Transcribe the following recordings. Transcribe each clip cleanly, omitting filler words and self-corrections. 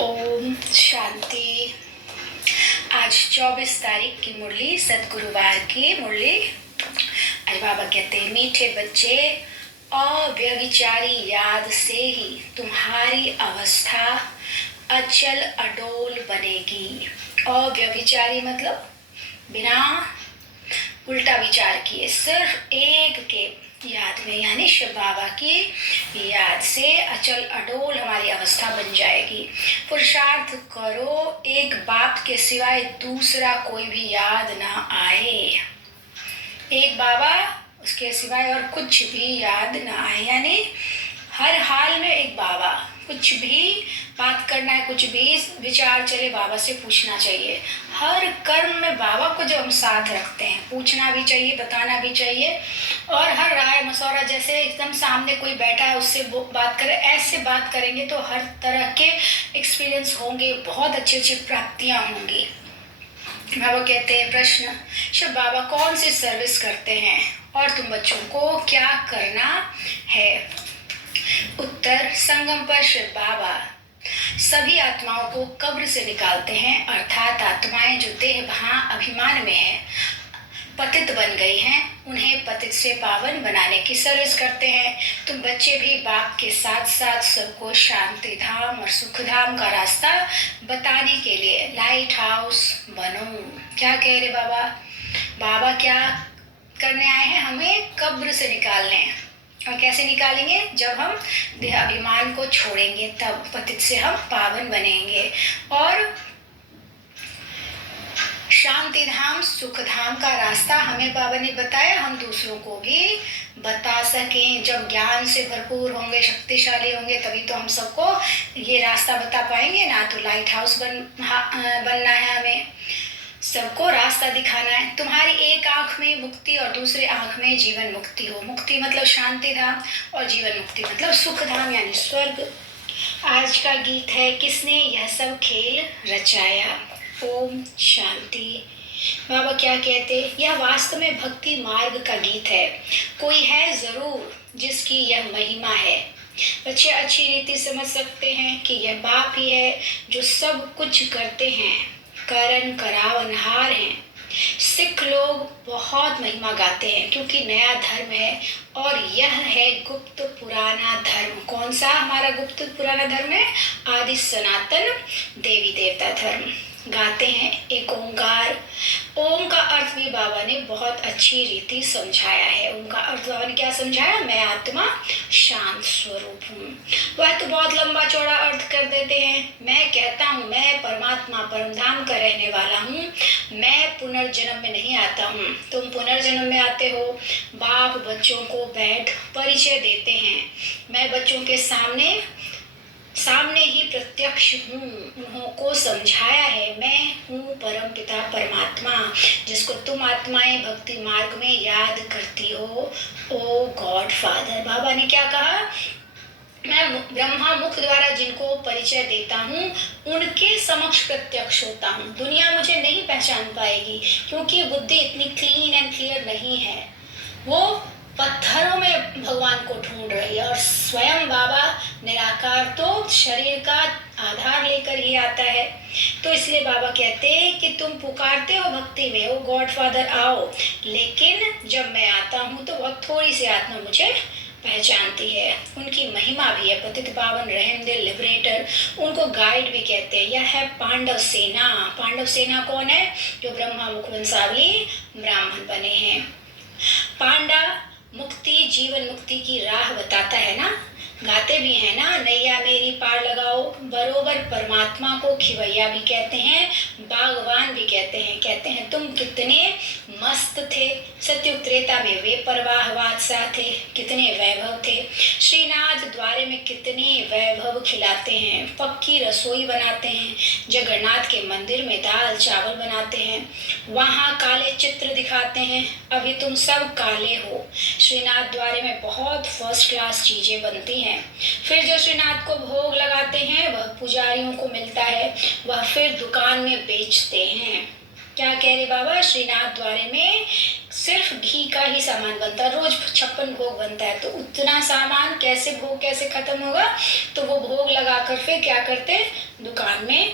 ओम शांति। आज 24 तारीख की मुरली, सदगुरुवार की मुरली। आज बाबा कहते हैं, मीठे बच्चे, अव्यभिचारी याद से ही तुम्हारी अवस्था अचल अडोल बनेगी। अव्यभिचारी मतलब बिना उल्टा विचार किए, सिर्फ एक के याद में, यानी शिव बाबा की याद से अचल अडोल हमारी अवस्था बन जाएगी। पुरुषार्थ करो, एक बाप के सिवाय दूसरा कोई भी याद ना आए। एक बाबा, उसके सिवाय और कुछ भी याद ना आए, यानी हर हाल में एक बाबा। कुछ भी बात करना है, कुछ भी विचार चले, बाबा से पूछना चाहिए। हर कर्म में बाबा को जब हम साथ रखते हैं, पूछना भी चाहिए, बताना भी चाहिए। और हर राय मशवरा, जैसे एकदम सामने कोई बैठा है उससे बात करें, ऐसे बात करेंगे तो हर तरह के एक्सपीरियंस होंगे, बहुत अच्छी अच्छी प्राप्तियां होंगी। बाबा कहते हैं, प्रश्न, शिव बाबा कौन सी सर्विस करते हैं और तुम बच्चों को क्या करना है? उत्तर, संगम पर शिव बाबा सभी आत्माओं को कब्र से निकालते हैं, अर्थात आत्माएं जो देह अभिमान में है, पतित बन गई हैं, उन्हें पतित से पावन बनाने की सर्विस करते हैं। तुम बच्चे भी बाप के साथ साथ सबको शांति धाम और सुख धाम का रास्ता बताने के लिए लाइट हाउस बनो। क्या कह रहे बाबा? बाबा क्या करने आए हैं? हमें कब्र से निकालने। और कैसे निकालेंगे? जब हम देहाभिमान को छोड़ेंगे, तब पतित से हम पावन बनेंगे और शांति धाम सुख धाम का रास्ता हमें बाबा ने बताया, हम दूसरों को भी बता सकें। जब ज्ञान से भरपूर होंगे, शक्तिशाली होंगे, तभी तो हम सबको ये रास्ता बता पाएंगे ना। तो लाइट हाउस बनना है, हमें सबको रास्ता दिखाना है। तुम्हारी एक आंख में मुक्ति और दूसरे आंख में जीवन मुक्ति हो। मुक्ति मतलब शांति धाम और जीवन मुक्ति मतलब सुख धाम यानी स्वर्ग। आज का गीत है, किसने यह सब खेल रचाया? ओम शांति। बाबा क्या कहते? यह वास्तव में भक्ति मार्ग का गीत है। कोई है जरूर जिसकी यह महिमा है। बच्चे अच्छी रीति समझ सकते हैं कि यह बाप ही है जो सब कुछ करते हैं, करण करावनहार हैं। सिख लोग बहुत महिमा गाते हैं क्योंकि नया धर्म है और यह है गुप्त पुराना धर्म। कौन सा हमारा गुप्त पुराना धर्म है? आदि सनातन देवी देवता धर्म। गाते हैं एक ओंकार। ओम का अर्थ भी बाबा ने बहुत अच्छी रीति समझाया है। ओम का अर्थ बाबा ने क्या समझाया? मैं आत्मा शांत स्वरूप हूँ। वह तो बहुत लंबा चौड़ा अर्थ कर देते हैं। मैं कहता हूँ, मैं परमात्मा परमधाम का रहने वाला हूँ, मैं पुनर्जन्म में नहीं आता हूँ। तुम पुनर्जन्म में आते हो। बाप बच्चों को बैठ परिचय देते हैं। मैं बच्चों के सामने ही प्रत्यक्ष हूँ, उनको समझाया है। मैं हूँ परम पिता परमात्मा, जिसको तुम आत्माएं भक्ति मार्ग में याद करती हो। ओ गॉड फादर। बाबा ने क्या कहा? मैं ब्रह्मा मुख द्वारा जिनको परिचय देता हूँ, उनके समक्ष प्रत्यक्ष होता हूँ। दुनिया मुझे नहीं पहचान पाएगी क्योंकि बुद्धि इतनी क्लीन एंड क्लियर नहीं है। वो पत्थरों में भगवान को ढूंढ रही है और स्वयं बाबा निराकार तो शरीर का आधार लेकर ही आता है। तो इसलिए बाबा कहते हैं कि तुम पुकारते हो भक्ति में, ओ गॉड फादर आओ, लेकिन जब मैं आता हूँ तो बहुत थोड़ी सी आत्मा मुझे पहचानती है। उनकी महिमा भी है, पतित पावन रहमदिल लिबरेटर। उनको गाइड भी कहते हैं। यह है पांडव सेना। पांडव सेना कौन है? जो ब्रह्मा मुख वंशावली ब्राह्मण बने हैं। पांडा मुक्ति जीवन मुक्ति की राह बताता है ना, गाते भी है ना, नैया मेरी पार लगाओ। बरोबर परमात्मा को खिवैया भी कहते हैं, बागवान भी कहते हैं। कहते हैं तुम कितने मस्त थे, सत्युग त्रेता में वे परवाह बादशाह थे, कितने वैभव थे। श्रीनाथ द्वारे में कितने वैभव खिलाते हैं, पक्की रसोई बनाते हैं। जगन्नाथ के मंदिर में दाल चावल बनाते हैं, वहाँ काले चित्र दिखाते हैं। अभी तुम सब काले हो। श्रीनाथ द्वारे में बहुत फर्स्ट क्लास चीजें बनती हैं। फिर जो श्रीनाथ को भोग लगाते हैं वह पुजारियों को मिलता है, वह फिर दुकान में बेचते हैं। क्या कह रहे बाबा? श्रीनाथ द्वारे में सिर्फ घी का ही सामान बनता है, रोज 56 भोग बनता है। तो उतना सामान कैसे, भोग कैसे खत्म होगा? तो वो भोग लगाकर फिर क्या करते? दुकान में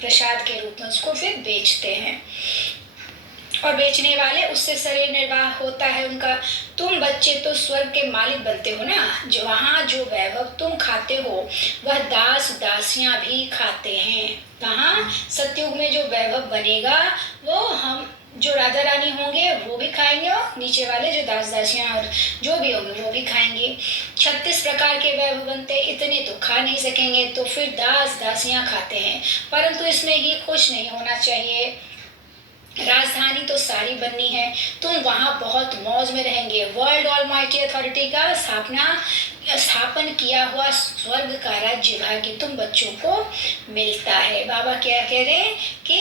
प्रसाद के रूप में उसको फिर बेचते हैं, और बेचने वाले उससे शरीर निर्वाह होता है उनका। तुम बच्चे तो स्वर्ग के मालिक बनते हो ना, जो वहाँ जो वैभव तुम खाते हो वह दास दासियां भी खाते हैं। कहाँ? सतयुग में जो वैभव बनेगा वो हम जो राजा रानी होंगे वो भी खाएंगे, और नीचे वाले जो दास दासियां और जो भी होंगे वो भी खाएंगे। 36 प्रकार के वैभव बनते, इतने तो खा नहीं सकेंगे, तो फिर दास दासियां खाते हैं। परंतु इसमें ही खुश नहीं होना चाहिए। राजधानी तो सारी बननी है, तुम वहां बहुत मौज में रहेंगे। वर्ल्ड ऑलमाइटी अथॉरिटी का स्थापन किया हुआ स्वर्ग का राज्य भाग्य तुम बच्चों को मिलता है। बाबा क्या कह रहे हैं कि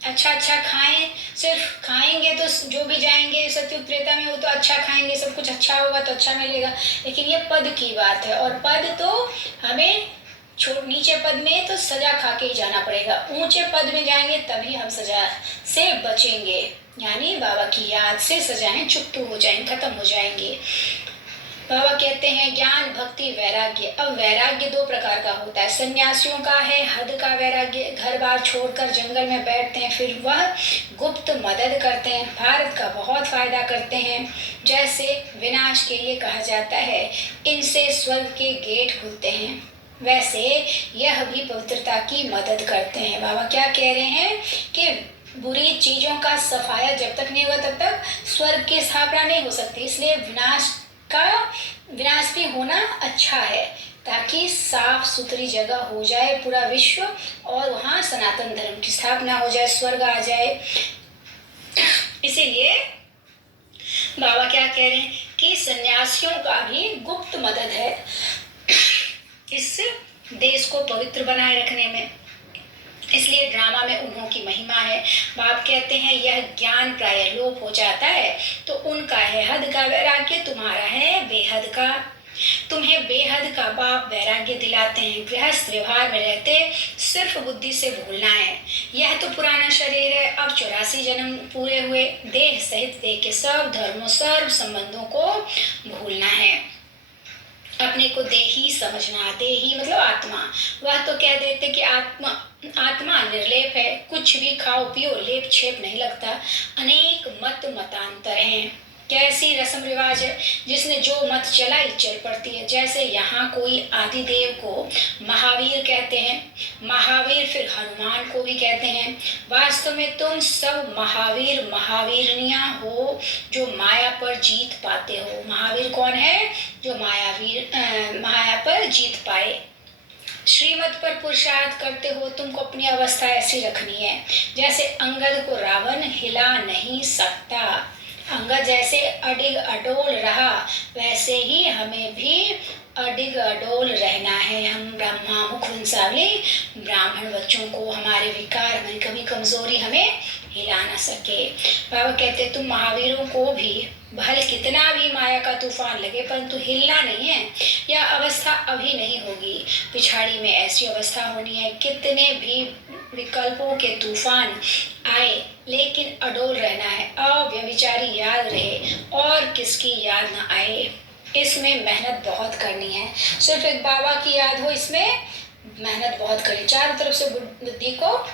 अच्छा अच्छा खाएं, सिर्फ खाएंगे तो जो भी जाएंगे सतयुग त्रेता में वो तो अच्छा खाएंगे, सब कुछ अच्छा होगा तो अच्छा मिलेगा, लेकिन ये पद की बात है, और पद तो हमें नीचे पद में तो सजा खा के ही जाना पड़ेगा, ऊंचे पद में जाएंगे तभी हम सजा से बचेंगे, यानी बाबा की याद से सजाएं चुप हो जाएंगी, खत्म हो जाएंगे। बाबा कहते हैं ज्ञान भक्ति वैराग्य। अब वैराग्य दो प्रकार का होता है, सन्यासियों का है हद का वैराग्य, घर बार छोड़कर जंगल में बैठते हैं, फिर वह गुप्त मदद करते हैं, भारत का बहुत फायदा करते हैं, जैसे विनाश के लिए कहा जाता है इनसे स्वर्ग के गेट खुलते हैं, वैसे यह भी पवित्रता की मदद करते हैं। बाबा क्या कह रहे हैं कि बुरी चीजों का सफाया जब तक नहीं हुआ तब तक स्वर्ग की स्थापना नहीं हो सकती, इसलिए विनाश भी होना अच्छा है, ताकि साफ सुथरी जगह हो जाए पूरा विश्व, और वहाँ सनातन धर्म की स्थापना हो जाए, स्वर्ग आ जाए। इसीलिए बाबा क्या कह रहे हैं कि सन्यासियों का भी गुप्त मदद है इस देश को पवित्र बनाए रखने में, इसलिए ड्रामा में उन्हों की महिमा है। बाप कहते हैं यह ज्ञान प्राय लोप हो जाता है तो उनका है हद का वैराग्य, तुम्हारा है बेहद का। तुम्हें बेहद का बाप वैराग्य दिलाते हैं, गृहस्थ व्यवहार में रहते सिर्फ बुद्धि से भूलना है। यह तो पुराना शरीर है, अब 84 जन्म पूरे हुए, देह सहित देह के सब धर्मों सर्व संबंधों को भूलना है, अपने को देही समझना। देही मतलब आत्मा, वह तो कह देते कि आत्मा निर्लेप है, कुछ भी खाओ पियो लेप छेप नहीं लगता। अनेक मतांतर हैं, कैसी रस्म रिवाज है, जिसने जो मत चलाई चल पड़ती है। जैसे यहाँ कोई आदिदेव को महावीर कहते हैं, महावीर फिर हनुमान को भी कहते हैं। वास्तव में तुम सब महावीर महावीरनियां हो जो माया पर जीत पाते हो। महावीर कौन है? जो माया पर जीत पाए। श्रीमत पर पुरुषार्थ करते हो, तुमको अपनी अवस्था ऐसी रखनी है जैसे अंगद को रावण हिला नहीं सकता। अंगद जैसे अडिग अडोल रहा, वैसे ही हमें भी अडिग अडोल रहना है। हम ब्रह्मा मुख वंशावली ब्राह्मण बच्चों को हमारे विकार में कभी कमजोरी हमें हिला न सके। बाबा कहते तुम महावीरों को भी भले कितना भी माया का तूफान लगे परंतु हिलना नहीं है। यह अवस्था अभी नहीं होगी, पिछाड़ी में ऐसी अवस्था होनी है। कितने भी विकल्पों के तूफान आए लेकिन अडोल रहना है। अव्यभिचारी याद रहे और किसकी याद न आए। इसमें मेहनत बहुत करनी है, सिर्फ एक बाबा की याद हो इसमें मेहनत बहुत करनी, चारों तरफ से बुद्धि को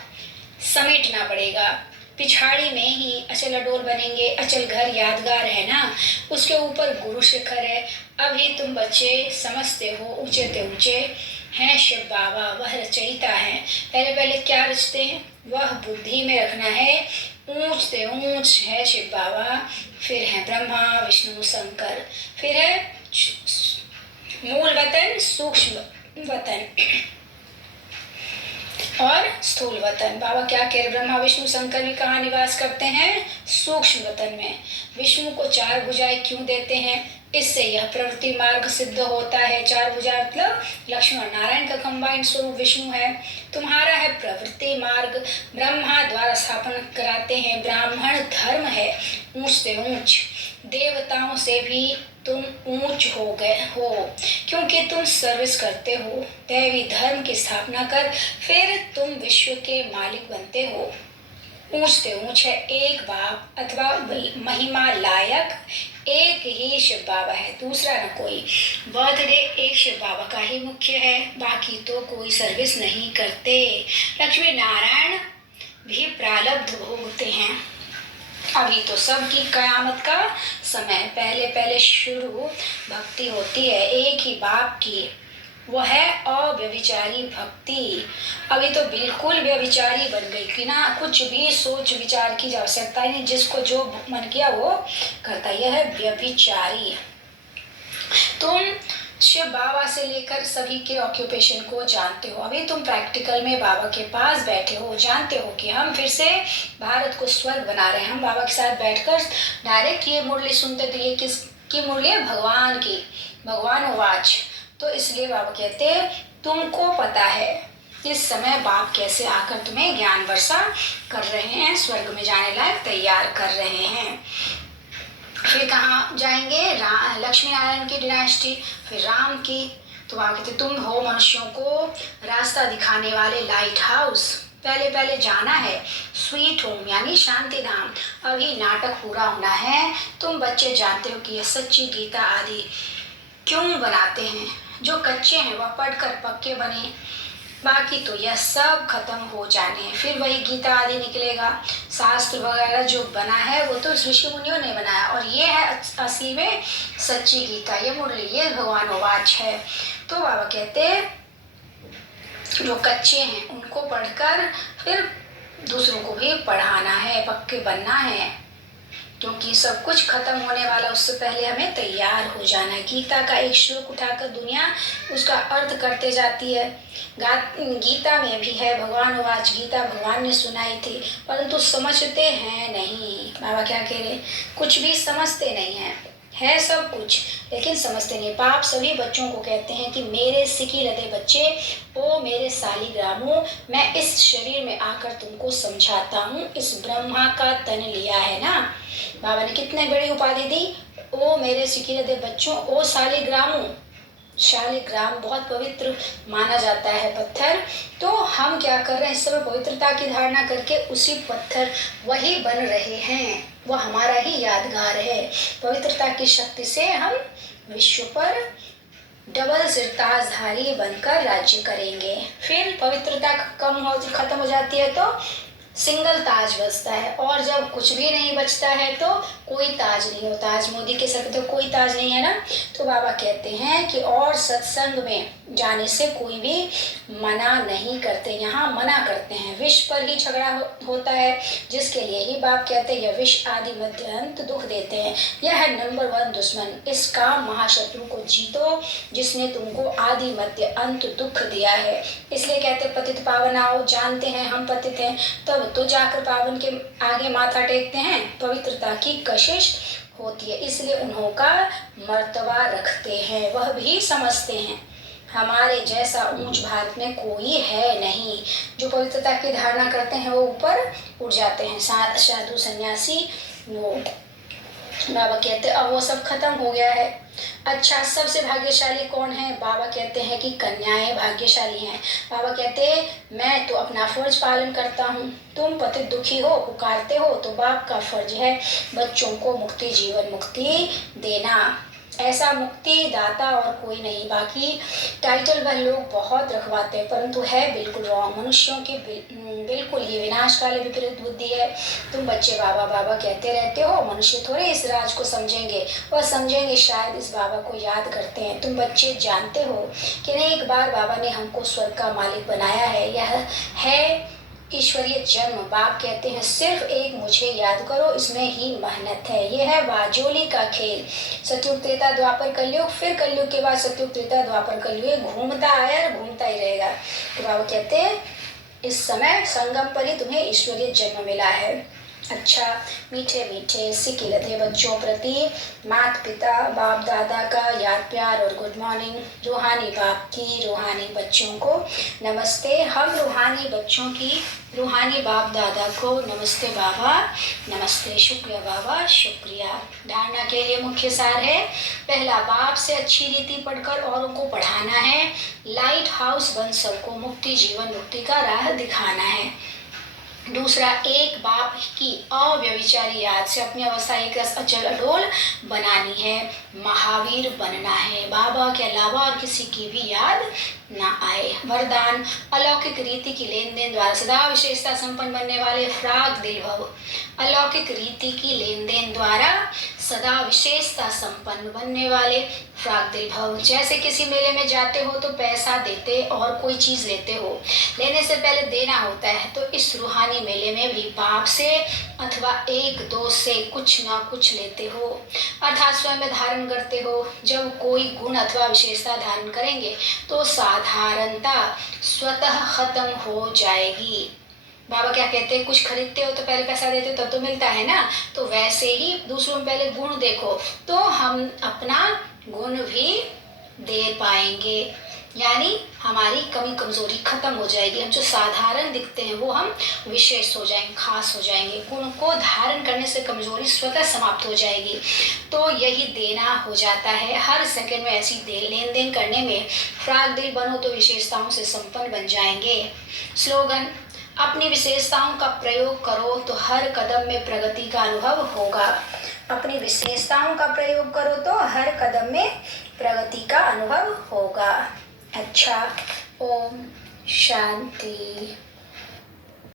समेटना पड़ेगा। पिछाड़ी में ही अचल अडोल बनेंगे। अचल घर यादगार है ना, उसके ऊपर गुरु शिखर है। अभी तुम बच्चे समझते हो ऊंचे ते ऊंचे हैं शिव बाबा, वह रचयिता है। पहले पहले क्या रचते हैं वह बुद्धि में रखना है। ऊंच ते ऊंच है शिव बाबा, फिर है ब्रह्मा विष्णु शंकर, फिर है मूल वतन सूक्ष्म वतन और स्थूल वतन। बाबा क्या कह रहे, ब्रह्मा विष्णु शंकर भी कहाँ निवास करते हैं? सूक्ष्म वतन में। विष्णु को 4 भुजाएं क्यों देते हैं? इससे यह प्रवृत्ति मार्ग सिद्ध होता है। 4 भुजा मतलब लक्ष्मण नारायण का कंबाइंड स्वरूप विष्णु है। तुम्हारा है प्रवृत्ति मार्ग, ब्रह्मा द्वारा स्थापन कराते हैं। ब्राह्मण धर्म है ऊंच से ऊंच, देवताओं से भी तुम ऊंच हो गए हो क्योंकि तुम सर्विस करते हो। दैवी धर्म की स्थापना कर फिर तुम विश्व के मालिक बनते हो। ऊंचते ऊंच है एक बाप अथवा महिमा लायक एक ही शिव बाबा है, दूसरा न कोई। बर्थडे एक शिव बाबा का ही मुख्य है, बाकी तो कोई सर्विस नहीं करते। लक्ष्मी नारायण भी प्रारब्ध भोगते हैं। अभी तो सबकी कयामत का समय, पहले पहले शुरू भक्ति होती है एक ही बाप की, वो है अव्यभिचारी भक्ति। अभी तो बिल्कुल व्यभिचारी बन गई कि ना कुछ भी सोच विचार की आवश्यकता ही नहीं, जिसको जो मन किया वो करता, यह है व्यभिचारी। तुम शिव बाबा से लेकर सभी के ऑक्यूपेशन को जानते हो। अभी तुम प्रैक्टिकल में बाबा के पास बैठे हो, जानते हो कि हम फिर से भारत को स्वर्ग बना रहे हैं। हम बाबा के साथ बैठकर डायरेक्ट ये मुरली सुनते थे। ये किसकी मुरली है? भगवान की, भगवान वाच। तो इसलिए बाबा कहते हैं तुमको पता है इस समय बाप कैसे आकर तुम्हें ज्ञान वर्षा कर रहे हैं, स्वर्ग में जाने लायक तैयार कर रहे हैं। फिर कहाँ जाएंगे? लक्ष्मी नारायण की डिनास्टी, फिर राम की। तो बाबा कहते तुम हो मनुष्यों को रास्ता दिखाने वाले लाइट हाउस। पहले पहले जाना है स्वीट होम यानी शांति धाम। अभी नाटक पूरा होना है। तुम बच्चे जानते हो कि यह सच्ची गीता आदि क्यों बनाते हैं। जो कच्चे हैं वह पढ़कर पक्के बने, बाकी तो यह सब खत्म हो जाने हैं। फिर वही गीता आदि निकलेगा। शास्त्र वगैरह जो बना है वो तो ऋषि मुनियों ने बनाया, और ये है असली में सच्ची गीता, ये मुरली, ये भगवान वाच है। तो बाबा कहते हैं जो कच्चे हैं उनको पढ़कर फिर दूसरों को भी पढ़ाना है, पक्के बनना है, क्योंकि सब कुछ खत्म होने वाला, उससे पहले हमें तैयार हो जाना है। गीता का एक श्लोक उठाकर दुनिया उसका अर्थ करते जाती है। गीता में भी है भगवान वाच, गीता भगवान ने सुनाई थी, परंतु समझते हैं नहीं। बाबा क्या कह रहे? कुछ भी समझते नहीं है सब कुछ, लेकिन समझते नहीं। बाप सभी बच्चों को कहते हैं कि मेरे सिकी हृदय बच्चे, ओ मेरे सालिग्रामों, मैं इस शरीर में आकर तुमको समझाता हूँ। इस ब्रह्मा का तन लिया है ना, बाबा ने कितने बड़ी उपाधि दी। ओ मेरे सिकी हृदय बच्चों, ओ सालिग्रामों। शालिग्राम बहुत पवित्र माना जाता है पत्थर। तो हम क्या कर रहे हैं इस समय? पवित्रता की धारणा करके उसी पत्थर वही बन रहे हैं, वह हमारा ही यादगार है। पवित्रता की शक्ति से हम विश्व पर डबल सिरताजधारी बनकर राज्य करेंगे। फिर पवित्रता खत्म हो जाती है तो सिंगल ताज बचता है, और जब कुछ भी नहीं बचता है तो कोई ताज नहीं होता। आज मोदी के सर पे तो कोई ताज नहीं है ना। तो बाबा कहते हैं कि और सत्संग में जाने से कोई भी मना नहीं करते, यहाँ मना करते हैं। विष पर ही झगड़ा होता है, जिसके लिए ही बाप कहते हैं यह विष आदि मध्य अंत दुख देते हैं। यह है नंबर 1 दुश्मन। इस काम महाशत्रु को जीतो जिसने तुमको आदि मध्य अंत दुख दिया है। इसलिए कहते पतित पावन आओ, जानते हैं हम पतित हैं, तब तो जाकर पावन के आगे माथा टेकते हैं। पवित्रता की कशिश होती है, इसलिए उन्हों का मर्तबा रखते हैं। वह भी समझते हैं हमारे जैसा ऊंच भारत में कोई है नहीं। जो पवित्रता की धारणा करते हैं वो ऊपर उठ जाते हैं। साधु सन्यासी वो, बाबा कहते अब वो सब खत्म हो गया है। अच्छा, सबसे भाग्यशाली कौन है? बाबा कहते हैं कि कन्याएं भाग्यशाली हैं। बाबा कहते हैं मैं तो अपना फर्ज पालन करता हूँ। तुम पतित दुखी हो, पुकारते हो, तो बाप का फर्ज है बच्चों को मुक्ति, जीवन मुक्ति देना। ऐसा मुक्ति दाता और कोई नहीं। बाकी टाइटल वह लोग बहुत रखवाते हैं, परंतु है बिल्कुल रॉन्ग। मनुष्यों की बिल्कुल ही विनाशकाली विपरीत बुद्धि है। तुम बच्चे बाबा बाबा कहते रहते हो, मनुष्य थोड़े इस राज को समझेंगे। वह समझेंगे शायद इस बाबा को याद करते हैं। तुम बच्चे जानते हो कि नहीं, एक बार बाबा ने हमको स्वर्ग का मालिक बनाया है। यह है ईश्वरीय जन्म। बाप कहते हैं सिर्फ एक मुझे याद करो, इसमें ही मेहनत है। यह है बाजोली का खेल। सतयुग त्रेता द्वापर कलयुग, फिर कलयुग के बाद सतयुग त्रेता द्वापर कलयुग, घूमता आया और घूमता ही रहेगा। तो बाबा कहते हैं इस समय संगम पर ही तुम्हें ईश्वरीय जन्म मिला है। अच्छा, मीठे मीठे सिके लधे बच्चों प्रति माता पिता बाप दादा का याद प्यार और गुड मॉर्निंग। रूहानी बाप की रूहानी बच्चों को नमस्ते। हम रूहानी बच्चों की रूहानी बाप दादा को नमस्ते बाबा, नमस्ते, शुक्रिया बाबा, शुक्रिया। धारणा के लिए मुख्य सार है, पहला, बाप से अच्छी रीति पढ़कर औरों को पढ़ाना है। लाइट हाउस बन सबको मुक्ति, जीवन मुक्ति का राह दिखाना है। दूसरा, एक बाप की अव्यभिचारी याद से अपनी अवस्था एक रस अचल अडोल बनानी है, महावीर बनना है, बाबा के अलावा और किसी की भी याद ना आए। वरदान, अलौकिक रीति की लेन देन द्वारा सदा विशेषता संपन्न बनने वाले फ्राग दिल भव। अलौकिक रीति की लेन देन द्वारा सदा विशेषता संपन्न बनने वाले फ्राग दिल भव। जैसे किसी मेले में जाते हो तो पैसा देते और कोई चीज लेते हो, लेने से पहले देना होता है, तो इस रूहानी मेले में भी बाप से अथवा एक दोस्त से कुछ ना कुछ लेते हो, अर्थात स्वयं में धारण करते हो। जब कोई गुण अथवा विशेषता धारण करेंगे तो साधारणता स्वतः खत्म हो जाएगी। बाबा क्या कहते हैं, कुछ खरीदते हो तो पहले पैसा देते हो तब तो मिलता है ना, तो वैसे ही दूसरों में पहले गुण देखो तो हम अपना गुण भी दे पाएंगे, यानी हमारी कमी कमजोरी खत्म हो जाएगी। हम जो साधारण दिखते हैं वो हम विशेष हो जाएंगे, खास हो जाएंगे। गुण को धारण करने से कमजोरी स्वतः समाप्त हो जाएगी। तो यही देना हो जाता है। हर सेकंड में ऐसी लेन देन करने में फ्राग दिल बनो तो विशेषताओं से संपन्न बन जाएंगे। स्लोगन, अपनी विशेषताओं का प्रयोग करो तो हर कदम में प्रगति का अनुभव होगा। अपनी विशेषताओं का प्रयोग करो तो हर कदम में प्रगति का अनुभव होगा। अच्छा, ओम शांति।